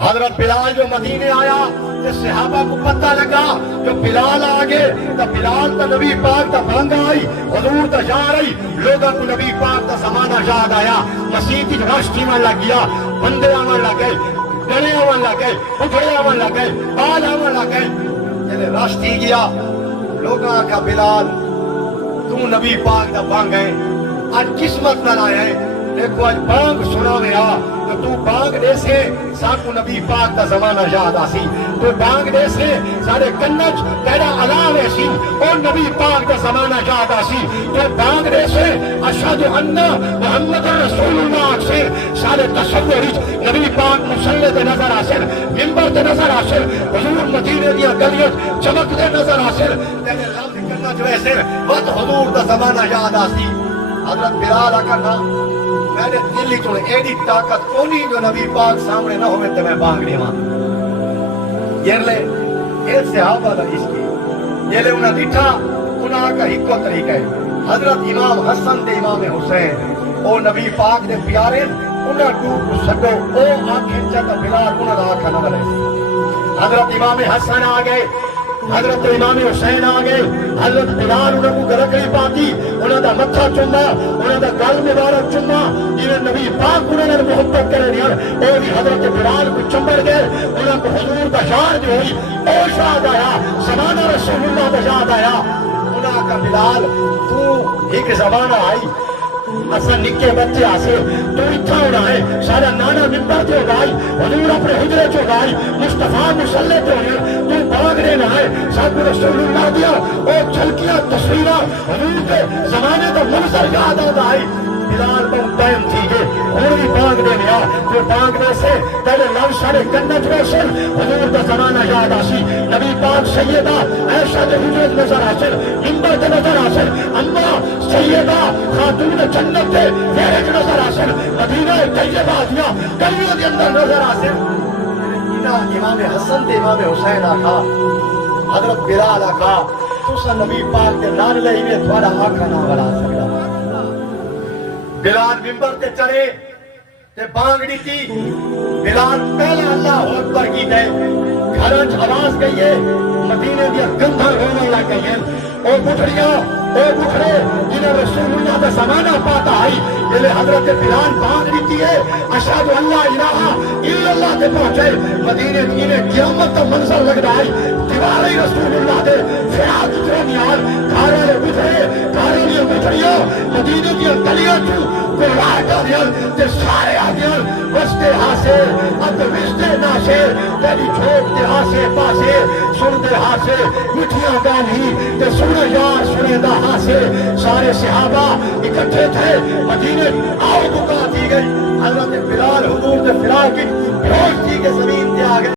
حضرت بلال جو مدینے آیا تو صحابہ کو پتہ لگا جو بلال آگے تو بلال تا نبی پاک تا بھنگ آئی حضور تا جا رہی لوگوں کو نبی پاک تا زمانہ یاد آیا مسیح کی راشتی میں لگ گیا بندے آمن لگ گئے گڑے آمن لگ گئے اٹھڑے آمن لگ گئے بال آمن لگ گئے جنہیں راشتی گیا لوگوں کا بلال تو نبی پاک دا بھنگ ہے آج قسمت نہ لائے ہیں دیکھو آج بانگ سنا میں آ تو بانگ دے سے ساکو نبی پاک دا زمانہ یاد آسی تو بانگ دے سے سارے کنج تیرا علام ایسی اور نبی پاک دا زمانہ یاد آسی تو بانگ دے سے اشہد ان محمد رسول اللہ سے سارے تصور نبی پاک مسلح دے نظر آسر ممبر دے نظر آسر حضور مدینے دیا گلیت چمک دے نظر آسر تیرے لفظ کنج ویسے وقت حضور دا زمانہ یاد آسی حضرت بلال کرنا میں نے دلی تو ایڈی طاقت کونی جو نبی پاک سامنے نہ ہوئے تو میں بانگ نہیں ماں یہ لے یہ صحابہ دا اس کی یہ لے انہاں دیٹھا انہاں کا ہکو طریقہ ہے حضرت امام حسن دے امام حسین او نبی پاک دے پیارے انہاں کو سکو او آنکھیں چاہتا بلال انہاں دا آنکھا نہ بلے حضرت امام حسن آگئے حضرت امام حسین آگئے حضرت بلال انہوں کو گرکڑی پاتی انہوں دا متھا چننا انہوں دا گل مبارک چننا جنہیں نبی پاک انہوں نے محبت کرے دیا اور بھی حضرت بلال کو چمبر گئے انہوں کو حضور دا شاہ جو ہوئی او شاہد آیا زمانہ رسول اللہ دا شاہد آیا انہوں کا بلال تو ایک زمانہ آئی اصلا نکے بچے آسے تو اتھا ہونا ہے سارا نانا ممبر تے ہوگائی حضور اپنے حجرے چو گائی مصطفیٰ مسلح تے ہوئے تو باغ رہنا ہے ساتھ رسول اللہ دیا اور چھلکیاں تصویرہ حضور کے زمانے کا منظر یاد آتا آئی بلال بہت ٹائم تھی گے ہوئی باغ دے لیا تو باغ دے سے پہلے لو سارے کنت روشن حضور کا زمانہ یاد آسی نبی پاک سیدہ عائشہ دے حجرت نظر آسن ممبر دے نظر آسن اما سیدہ خاتون جنت دے فیرج نظر آسن مدینہ طیبہ دیا گلیوں دے اندر نظر آسن امام حسن دے امام حسین آکھا حضرت بلال آکھا تُسا نبی پاک دے نان لئی میں تھوڑا آکھا نہ بڑھا سکتا بلال ممبر تے چڑھے تے بانگ دیتی بلال پہلے اللہ اکبر کی دے گھرچ آواز گئی ہے مدینے دیا گندھر ہونے لگ گئی ہیں او بٹھڑیاں او بٹھڑے جنہیں رسول اللہ دا زمانہ پاتا آئی یہ حضرت بلال بانگ دیتی ہے اشہد اللہ الہ الا اللہ تے پہنچے مدینے دینے قیامت کا منظر لگ رہا ہے دیوارے رسول اللہ دے فیاد درمیان گھارے بٹھڑے گھارے لئے بٹھڑیاں مدینے دیا گلیاں چو کوئی کا دیل تے سارے آدیل وستے ہاسے اب وستے ناسے تیری چھوک تے ہاسے پاسے سن دے ہاسے مٹھیاں گانی تے سنے یار سنے دا ہاسے سارے صحابہ اکٹھے تھے مدینے آؤ بکا دی گئی حضرت بلال حضور دے فراق کی روش تھی کہ زمین تے آگئے